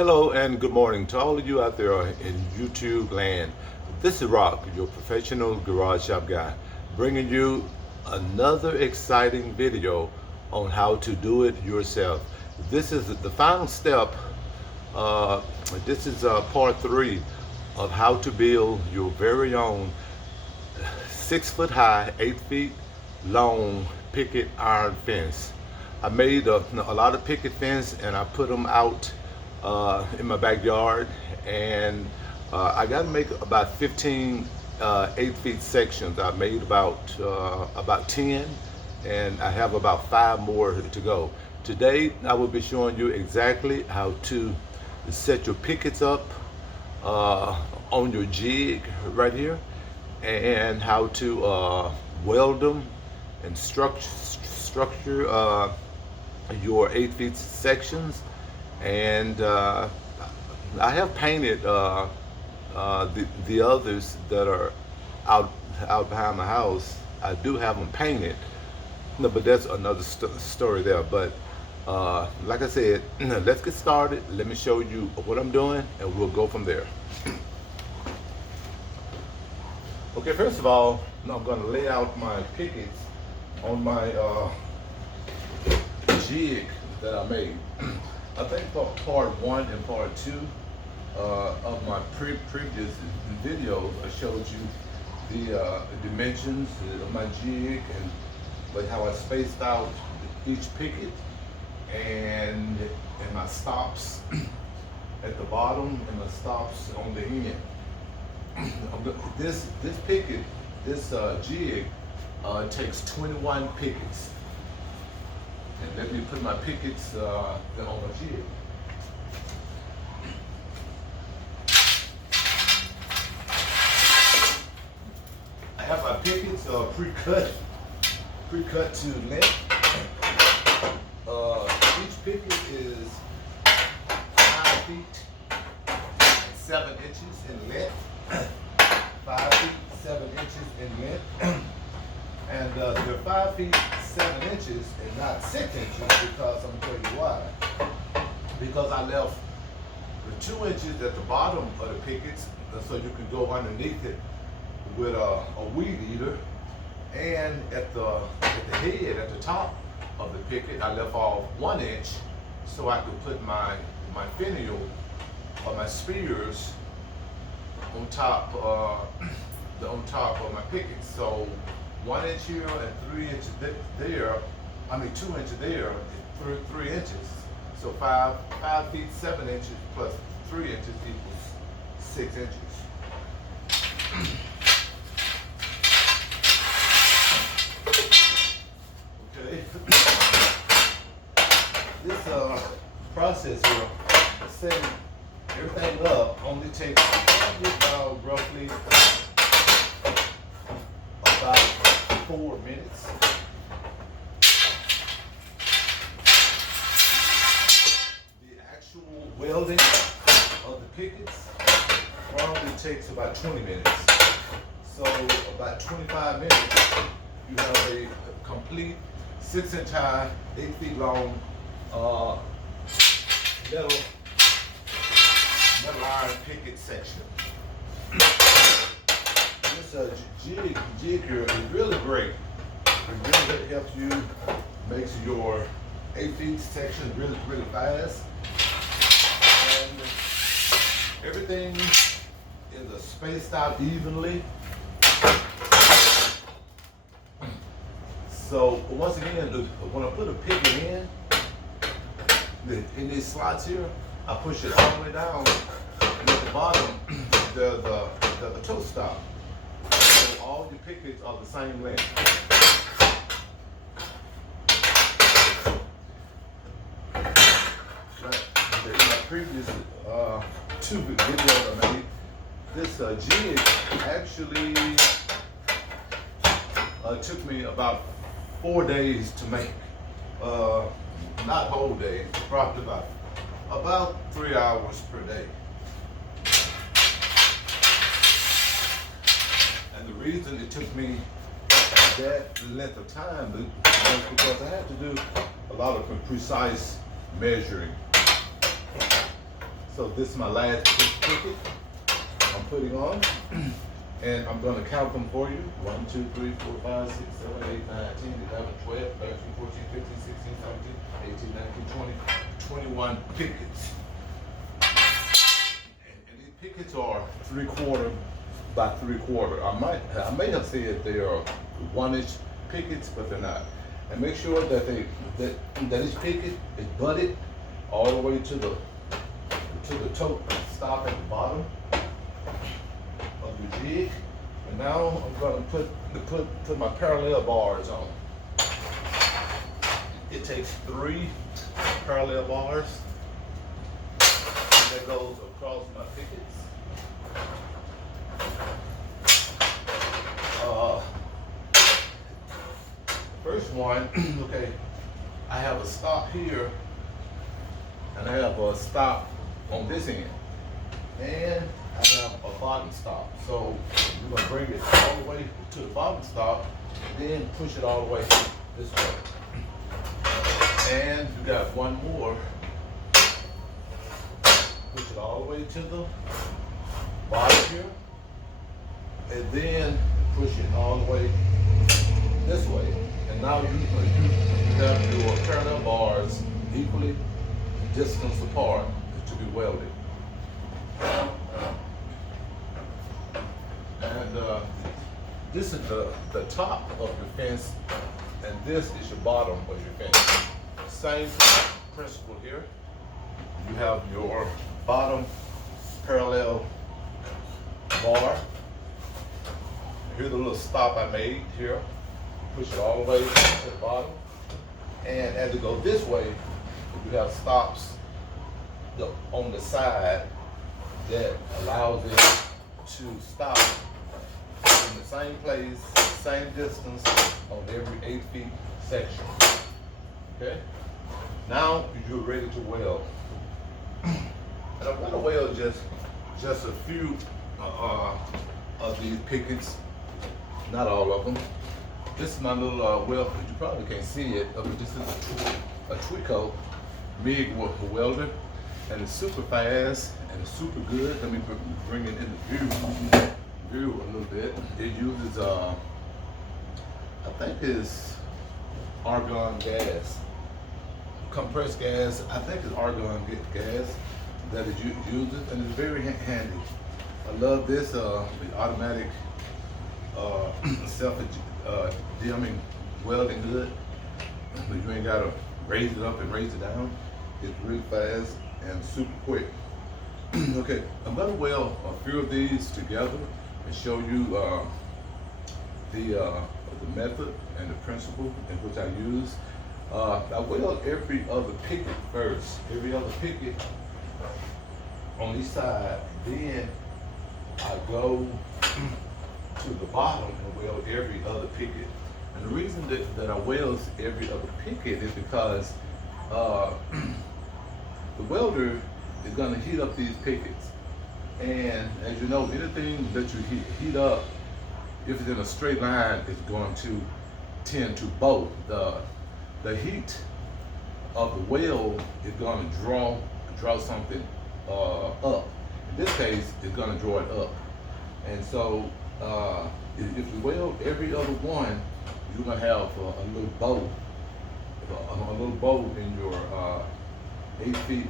Hello and good morning to all of you out there in YouTube land. This is Rock, your professional garage shop guy, bringing you another exciting video on how to do it yourself. This is the final step. Uh, this is part 3 of how to build your very own 6 foot high, 8 feet long picket iron fence. I made a lot of picket fence and I put them out in my backyard, and I got to make about 15 8 feet sections. I made about 10, and I have about 5 more to go. Today I will be showing you exactly how to set your pickets up on your jig right here, and how to weld them and structure your 8 feet sections. And I have painted the others that are out behind my house. I do have them painted, no, but that's another story there. But like I said, let's get started. Let me show you what I'm doing, and we'll go from there. Okay, first of all, I'm going to lay out my pickets on my jig that I made. I think part 1 and part 2 of my previous videos, I showed you the dimensions of my jig but how I spaced out each picket and my stops at the bottom and my stops on the end. This picket, this jig takes 21 pickets. And let me put my pickets on my jig. I have my pickets pre-cut to length. Each picket is 5 feet and 7 inches in length. 5 feet 7 inches in length. And they're 5 feet 7 inches and not 6 inches, because I'm going to tell you why. Because I left the 2 inches at the bottom of the pickets so you can go underneath it with a weed eater, and at the head, at the top of the picket, I left off 1 inch so I could put my finial or my spears on top of my pickets. So 1 inch here and 3 inches there. I mean 2 inches there, 3 inches. So 5 feet 7 inches plus 3 inches equals 6 inches. Okay. This process here, setting everything up, only takes roughly about 4 minutes. The actual welding of the pickets probably takes about 20 minutes. So about 25 minutes, you have a complete 6 inch high, 8 feet long metal iron picket section. This jig here is really great. It really helps you, makes your 8 feet section really fast, and everything is spaced out evenly. So once again, when I put a picket in these slots here, I push it all the way down, and at the bottom there's the toe stop. So all the pickets are the same length. Right. In my previous 2 videos I made, this jig actually took me about 4 days to make. Not whole days, probably about 3 hours per day. And the reason it took me that length of time was because I had to do a lot of precise measuring. So this is my last picket I'm putting on. And I'm going to count them for you. 1, 2, 3, 4, 5, 6, 7, 8, 9, 10, 11, 12, 13, 14, 15, 16, 17, 18, 19, 20, 21 pickets. And these pickets are 3/4 by 3/4. I may have said they are 1-inch pickets, but they're not. And make sure that that each picket is butted all the way to the toe stop at the bottom of the jig. And now I'm going to put my parallel bars on. It takes 3 parallel bars that goes across my pickets. First one, okay, I have a stop here, and I have a stop on this end, and I have a bottom stop. So you're gonna bring it all the way to the bottom stop, and then push it all the way this way. And you got one more. Push it all the way to the bottom here, and then push it all the way this way. And now you have your parallel bars equally distance apart to be welded. And this is the top of your fence, and this is your bottom of your fence. Same principle here. You have your bottom parallel bar. Here's the little stop I made here. Push it all the way to the bottom. And as you go this way, you have stops on the side that allows it to stop in the same place, same distance on every 8 feet section. Okay? Now you're ready to weld. And I'm going to weld just a few of these pickets, not all of them. This is my little weld. You probably can't see it, but this is a Twico MIG welder, and it's super fast and it's super good. Let me bring it in the view a little bit. It uses I think it's argon gas, compressed gas. I think it's argon gas that it uses, and it's very handy. I love this the automatic self dimming welding good. You ain't gotta raise it up and raise it down. It's really fast and super quick. Okay, I'm gonna weld a few of these together and show you the method and the principle in which I use. I weld every other picket first, every other picket on each side. Then I go to the bottom and weld every other picket. And the reason that I weld every other picket is because the welder is going to heat up these pickets. And as you know, anything that you heat up, if it's in a straight line, it's going to tend to bow. The heat of the weld is going to draw something up. In this case, it's going to draw it up. And so if you weld every other one, you're going to have a little bow in your 8 feet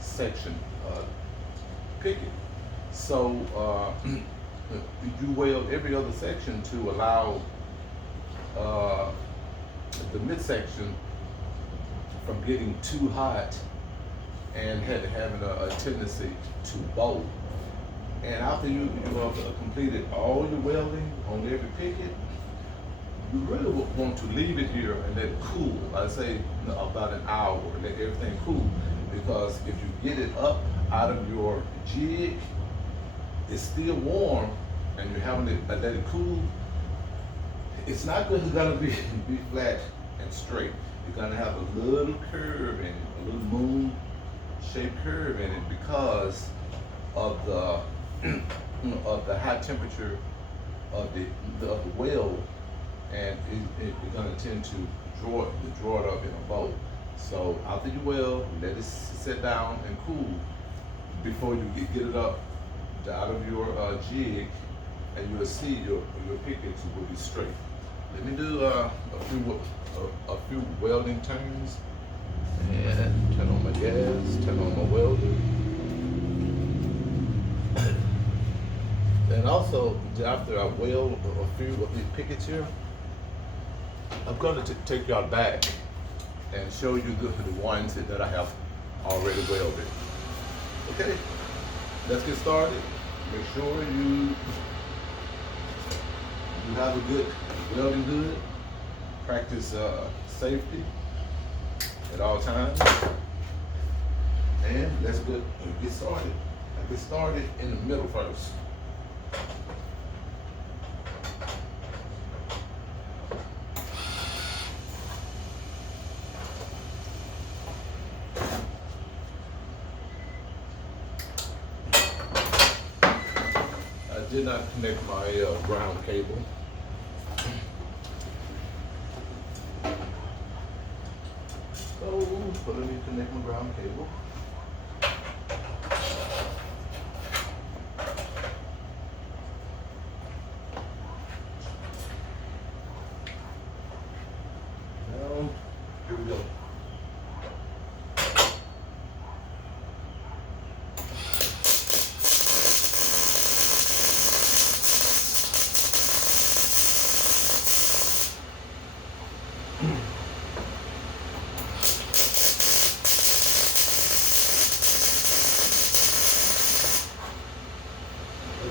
section picket. So you weld every other section to allow the midsection from getting too hot and having a tendency to bow. And after you have completed all your welding on every picket, you really want to leave it here and let it cool. I say about an hour, let everything cool. Because if you get it up out of your jig, it's still warm, and you're having to let it cool. It's not going to be flat and straight. You're going to have a little curve in it, a little moon-shaped curve in it, because of the high temperature of the weld, and it's going to tend to draw it up in a bow. So after you weld, let it sit down and cool. before you get it up out of your jig, and you'll see your pickets will be straight. Let me do a few welding turns, and turn on my gas, turn on my welder. And also, after I weld a few of these pickets here, I'm going to take y'all back and show you the ones that I have already welded. Okay, let's get started. Make sure you have a good welding hood. Practice safety at all times. And let's get started. Let's get started in the middle first. I did not connect my ground cable. So let me connect my ground cable. Now, here we go.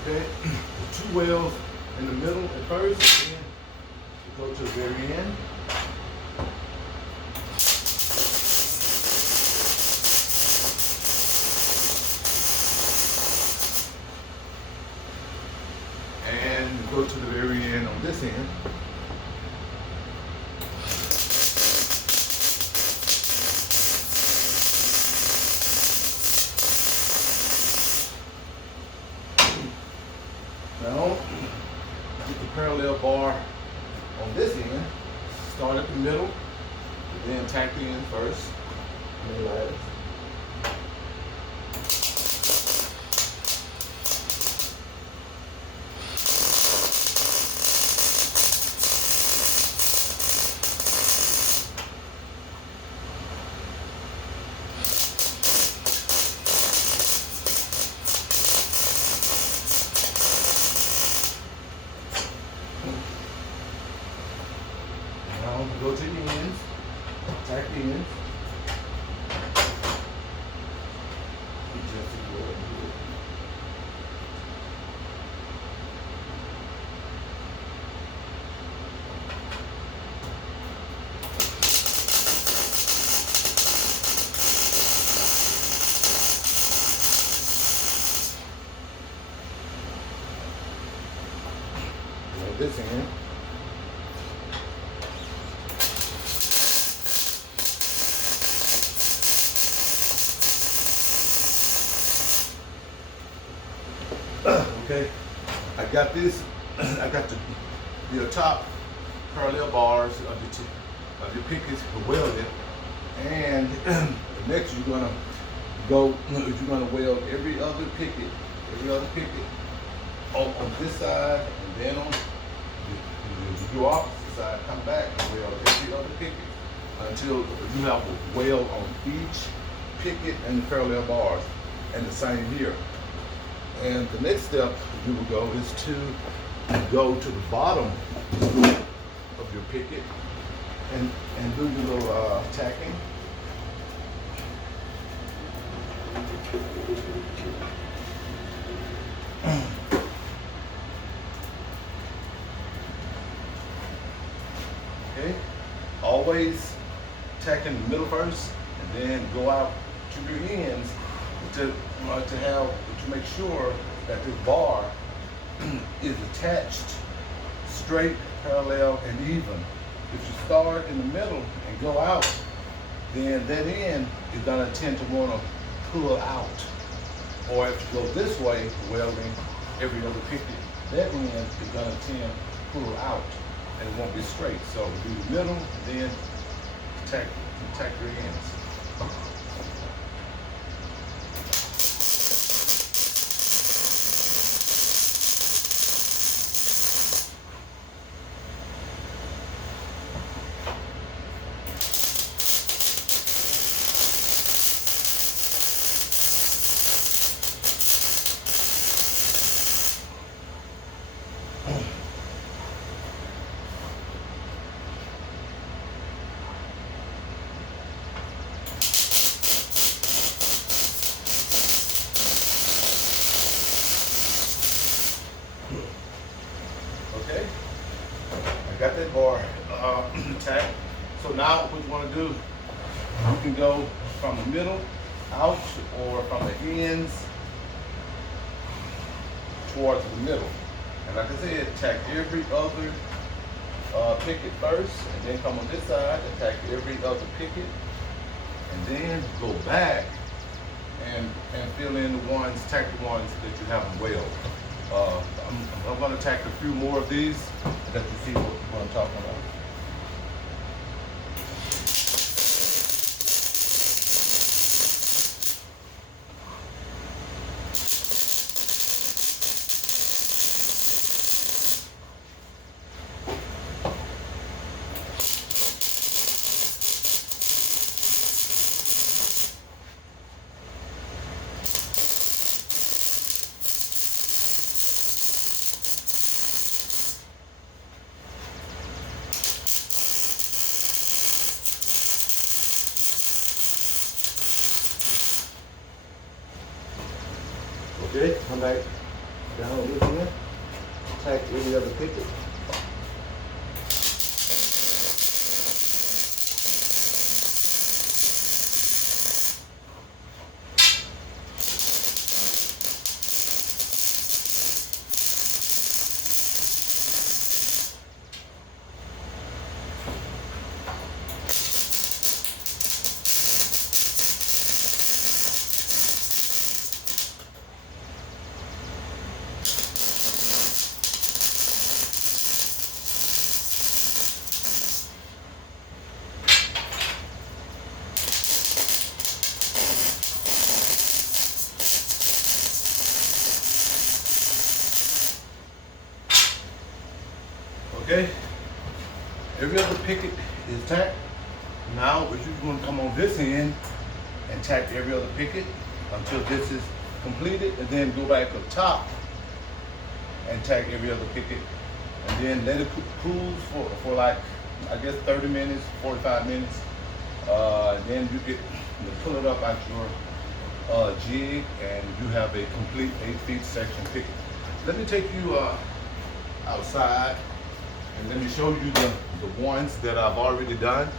Okay, two welds in the middle at first, and then we go to the very end. And go to the very end on this end. Now, get the parallel bar on this end. Start at the middle, then tack the end first, and then last. Now go to the ends, tack the ends. On this end. Okay, I got this. I got the top parallel bars of your pickets welded, and next you're gonna weld every other picket on this side, and then on your opposite side. Come back and weld every other picket until you have a weld on each picket and the parallel bars, and the same here. And the next step you will go is to go to the bottom of your picket and do your little tacking. Okay, always tack in the middle first, and then go out to your ends to make sure that this bar is attached straight, parallel, and even. If you start in the middle and go out, then that end is gonna tend to wanna pull out. Or if you go this way, welding every other picket, that end is gonna tend to pull out and it won't be straight. So do the middle, then tack your ends. or tack. So now what you want to do, you can go from the middle out or from the ends towards the middle. And like I said, tack every other picket first, and then come on this side and tack every other picket, and then go back and fill in the ones, tack the ones that you haven't welded. I'm going to tack a few more of these that you see what I'm talking about. Okay, come back down this here, tack every other picket. Okay, every other picket is tacked. Now we're just going to come on this end and tack every other picket until this is completed, and then go back up top and tack every other picket, and then let it cool for like, I guess 30 minutes, 45 minutes. Then you pull it up out your jig, and you have a complete 8-feet section picket. Let me take you outside, and let me show you the ones that I've already done.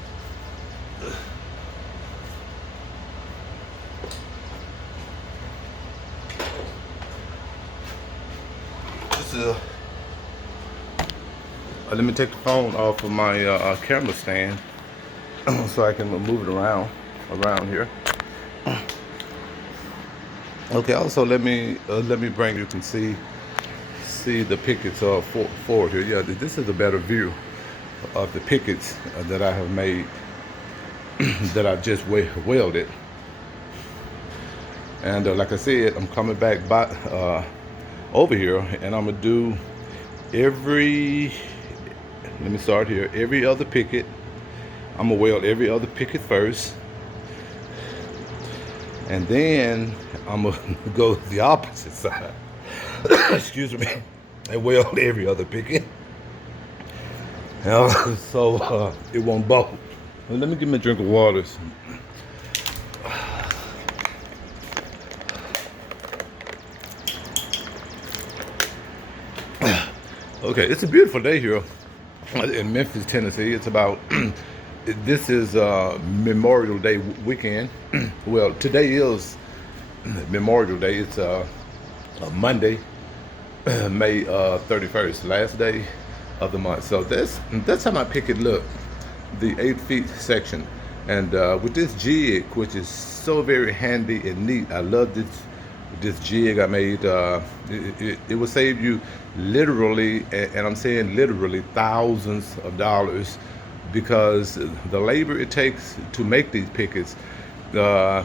Let me take the phone off of my camera stand so I can move it around here. Okay. Also, let me bring, you can see the pickets forward here. Yeah, this is a better view of the pickets that I have made, that I've just welded. And like I said, I'm coming back over here, and I'm gonna do every other picket. I'm gonna weld every other picket first, and then I'm gonna go the opposite side. Excuse me. And weld every other picket, so it won't bolt. Well, let me give me a drink of water. Okay, it's a beautiful day here in Memphis, Tennessee. It's about this is Memorial Day weekend. Well, today is Memorial Day. It's a Monday, May 31st, last day of the month. So that's how my picket look, the 8-feet section. And with this jig, which is so very handy and neat, I love this jig I made. It will save you literally, and I'm saying literally, thousands of dollars, because the labor it takes to make these pickets, the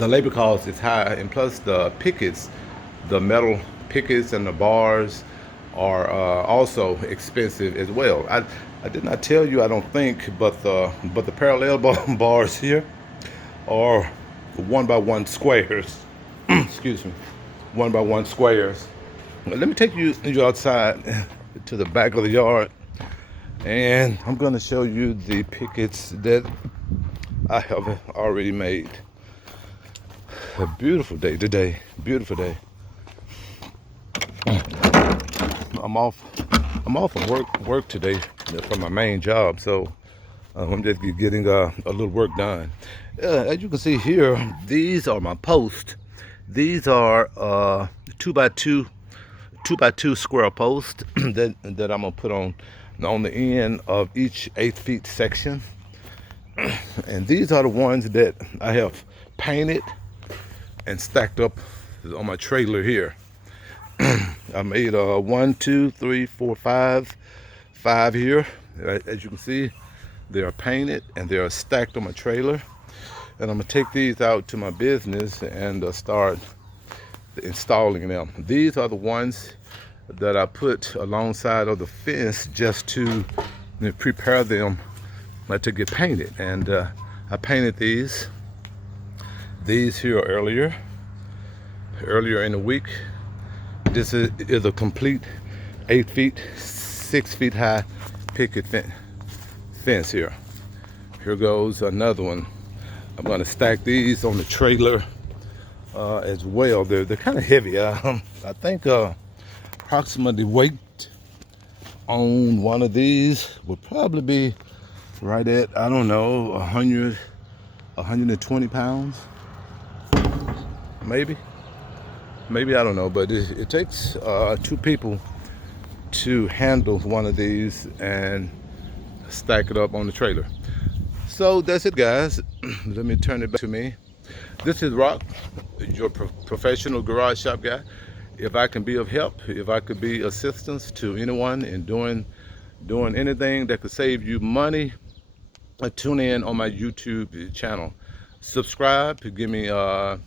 labor cost is high, and plus the pickets, the metal pickets and the bars are also expensive as well. I did not tell you, I don't think, but the parallel bars here are 1x1 squares. Excuse me, 1x1 squares. Let me take you outside to the back of the yard, and I'm going to show you the pickets that I have already made. A beautiful day today, beautiful day. I'm off of work today from my main job. So I'm just getting a little work done. As you can see here, these are my posts. These are 2x2 square posts that I'm gonna put on the end of each 8 feet section. And these are the ones that I have painted and stacked up on my trailer here. I made 1, 2, 3, 4, 5 here. As you can see, they are painted and they are stacked on my trailer. And I'm gonna take these out to my business and start installing them. These are the ones that I put alongside of the fence just to prepare them to get painted. And I painted these here earlier in the week. This is a complete 8 feet, 6 feet high picket fence here. Here goes another one. I'm gonna stack these on the trailer as well. They're kind of heavy. I think approximately weight on one of these would probably be right at, I don't know, 120 pounds, maybe, I don't know, but it takes 2 people to handle one of these and stack it up on the trailer. So that's it, guys. Let me turn it back to me. This is Rock, your professional garage shop guy. If I can be of help, if I could be assistance to anyone in doing anything that could save you money, tune in on my YouTube channel. Subscribe, give me a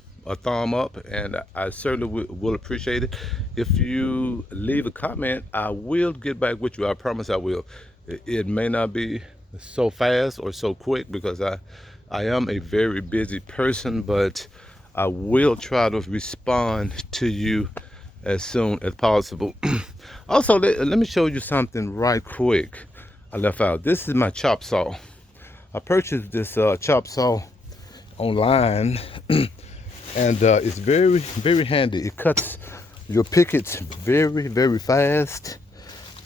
thumb up, and I certainly will appreciate it. If you leave a comment, I will get back with you. I promise I will. It may not be so fast or so quick because I am a very busy person, but I will try to respond to you as soon as possible. Also, let me show you something right quick I left out. This is my chop saw. I purchased this chop saw online and it's very, very handy. It cuts your pickets very, very fast.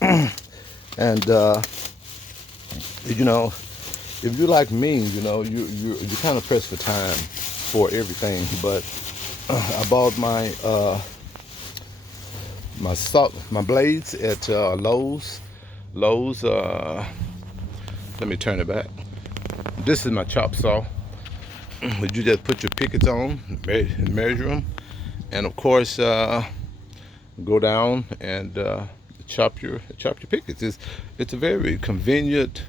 And you know, if you're like me, you know, you're kind of pressed for time for everything. But I bought my my blades at Lowe's. Let me turn it back. This is my chop saw. You just put your pickets on, measure them, and of course go down and chop your pickets. It's a very convenient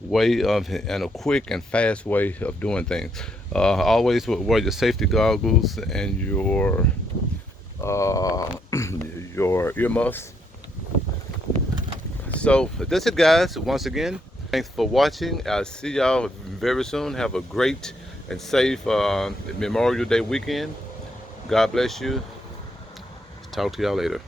way of, and a quick and fast way of doing things. Always wear your safety goggles and your earmuffs. So that's it, guys. Once again, thanks for watching. I'll see y'all very soon. Have a great and safe Memorial Day weekend. God bless you. Talk to y'all later.